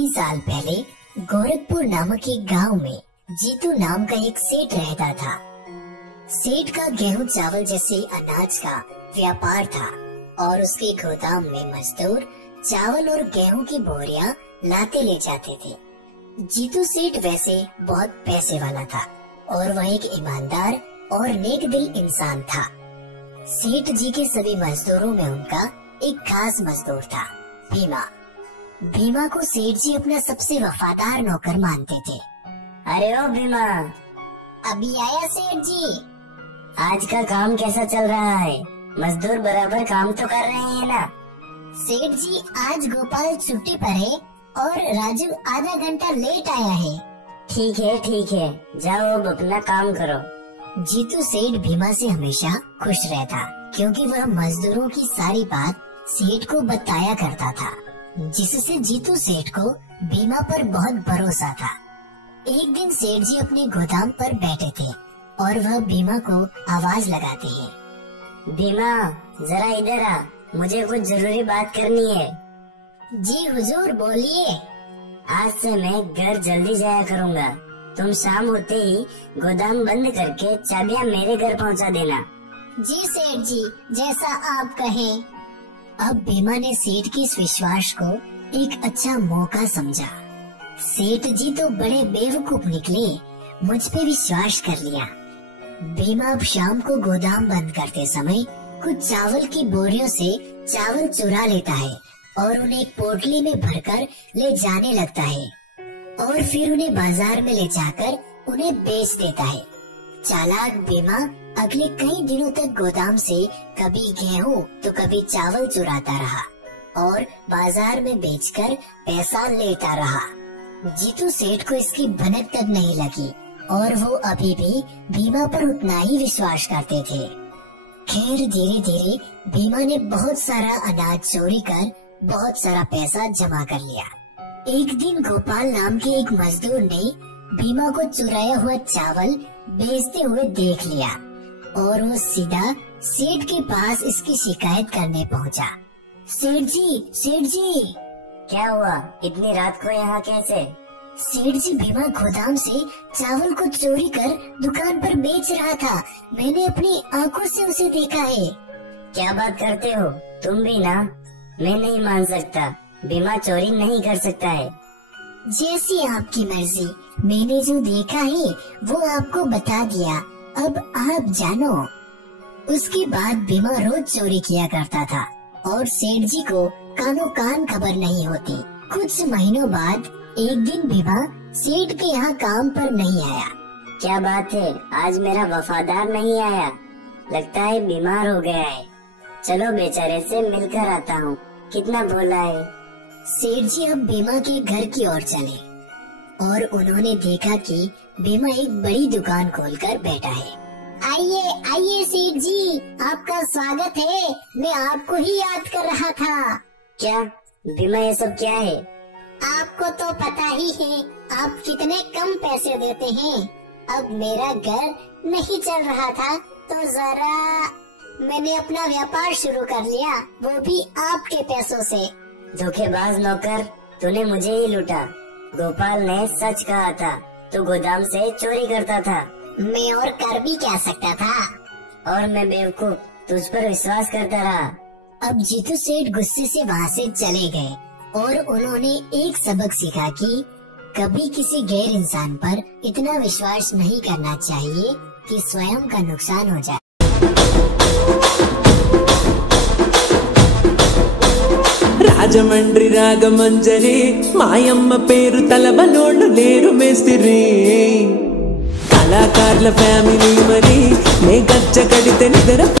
कई साल पहले गोरखपुर नामक एक गांव में जीतू नाम का एक सेठ रहता था। सेठ का गेहूं चावल जैसे अनाज का व्यापार था और उसके गोदाम में मजदूर चावल और गेहूं की बोरियां लाते ले जाते थे। जीतू सेठ वैसे बहुत पैसे वाला था और वह एक ईमानदार और नेक दिल इंसान था। सेठ जी के सभी मजदूरों में उनका एक खास मजदूर था, भीमा। भीमा को सेठ जी अपना सबसे वफादार नौकर मानते थे। अरे ओ भीमा, अभी आया सेठ जी। आज का काम कैसा चल रहा है? मजदूर बराबर काम तो कर रहे हैं ना? सेठ जी आज गोपाल छुट्टी पर है और राजू आधा घंटा लेट आया है। ठीक है, जाओ अब अपना काम करो। जीतू सेठ भीमा से हमेशा खुश रहता क्योंकि वह मजदूरों की सारी बात सेठ को बताया करता था, जिससे जीतू सेठ को भीमा पर बहुत भरोसा था। एक दिन सेठ जी अपने गोदाम पर बैठे थे और वह भीमा को आवाज लगाते हैं। भीमा, जरा इधर आ, मुझे कुछ जरूरी बात करनी है। जी हुजूर, बोलिए। आज से मैं घर जल्दी जाया करूँगा। तुम शाम होते ही गोदाम बंद करके चाबियाँ मेरे घर पहुँचा देना। जी सेठ जी, जैसा आप कहें। अब भीमा ने सेठ के इस विश्वास को एक अच्छा मौका समझा। सेठ जी तो बड़े बेवकूफ निकले, मुझ पे विश्वास कर लिया। भीमा अब शाम को गोदाम बंद करते समय कुछ चावल की बोरियों से चावल चुरा लेता है और उन्हें एक पोटली में भरकर ले जाने लगता है और फिर उन्हें बाजार में ले जाकर उन्हें बेच देता है। चालाक भीमा अगले कई दिनों तक गोदाम से कभी गेहूं तो कभी चावल चुराता रहा और बाजार में बेचकर पैसा लेता रहा। जीतू सेठ को इसकी भनक तक नहीं लगी और वो अभी भी भीमा पर उतना ही विश्वास करते थे। खैर धीरे धीरे भीमा ने बहुत सारा अनाज चोरी कर बहुत सारा पैसा जमा कर लिया। एक दिन गोपाल नाम के एक मजदूर ने भीमा को चुराया हुआ चावल बेचते हुए देख लिया और वो सीधा सेठ के पास इसकी शिकायत करने पहुंचा। सेठ जी। क्या हुआ? इतनी रात को यहाँ कैसे? सेठ जी, भीमा गोदाम से चावल को चोरी कर दुकान पर बेच रहा था। मैंने अपनी आंखों से उसे देखा है। क्या बात करते हो तुम भी ना? मैं नहीं मान सकता, भीमा चोरी नहीं कर सकता है। जैसी आपकी मर्जी, मैंने जो देखा है वो आपको बता दिया, अब आप जानो। उसके बाद भीमा रोज चोरी किया करता था और सेठ जी को कानो कान खबर नहीं होती। कुछ महीनों बाद एक दिन भीमा सेठ के यहाँ काम पर नहीं आया। क्या बात है, आज मेरा वफादार नहीं आया? लगता है बीमार हो गया है। चलो बेचारे से मिलकर आता हूँ, कितना भोला है। सेठ जी अब भीमा के घर की ओर चले और उन्होंने देखा कि भीमा एक बड़ी दुकान खोलकर बैठा है। आइए सेठ जी, आपका स्वागत है। मैं आपको ही याद कर रहा था। क्या भीमा, ये सब क्या है? आपको तो पता ही है आप कितने कम पैसे देते हैं। अब मेरा घर नहीं चल रहा था तो जरा मैंने अपना व्यापार शुरू कर लिया, वो भी आपके पैसों से। धोखेबाज नौकर, तूने मुझे ही लूटा। गोपाल ने सच कहा था, तू गोदाम से चोरी करता था। मैं और कर भी क्या सकता था? और मैं बेवकूफ तुझ पर विश्वास करता रहा। अब जीतू सेठ गुस्से से वहाँ से चले गए और उन्होंने एक सबक सीखा कि कभी किसी गैर इंसान पर इतना विश्वास नहीं करना चाहिए कि स्वयं का नुकसान हो जाए। రాజమండ్రి రాగమంజరి మాయమ్మ పేరు తలబనోళ్ళు లేరు మేస్తిరి కళాకారుల ఫ్యామిలీ మరి నే గచ్చ కడితే నిద్ర